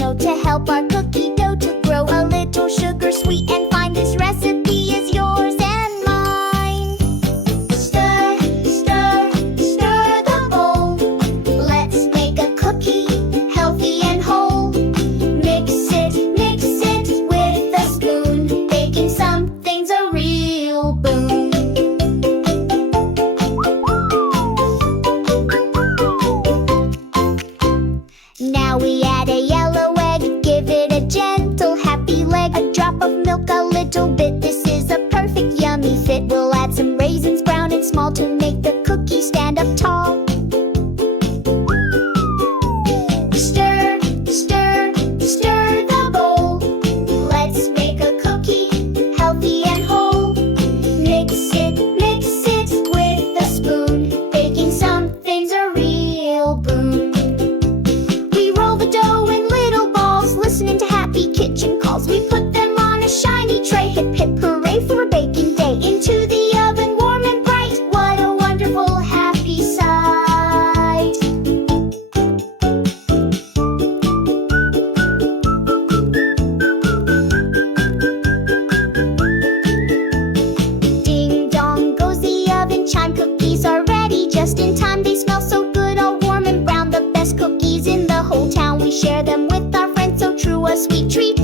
snow to help our cookie dough to grow. A little sugar sweet and fine. This recipe is yours and mine. Stir, stir, stir the bowl. Let's make a cookie, healthy and whole. Mix it with a spoon. Baking something's a real boon. Now we add a yellow egg, give it a gentle, happy leg. A drop of milk, a little bit, this is a perfect yummy fit. We'll add some raisins, brown and small, to make the cookie stand up tall. Stir, stir, stir the bowl. Let's make a cookie, healthy and whole. Mix it with a spoon. Baking something's a real boon. We roll the dough in little balls, listening to happy kitchen calls. We put them on a shiny tray. Hip hip hooray for a baking day. Into the oven, warm and bright. What a wonderful, happy sight. Ding dong goes the oven chime. Cookies are ready just in time. They smell so good, all warm and brown. The best cookies in the whole town. We share them with our friends, so true, a sweet treat.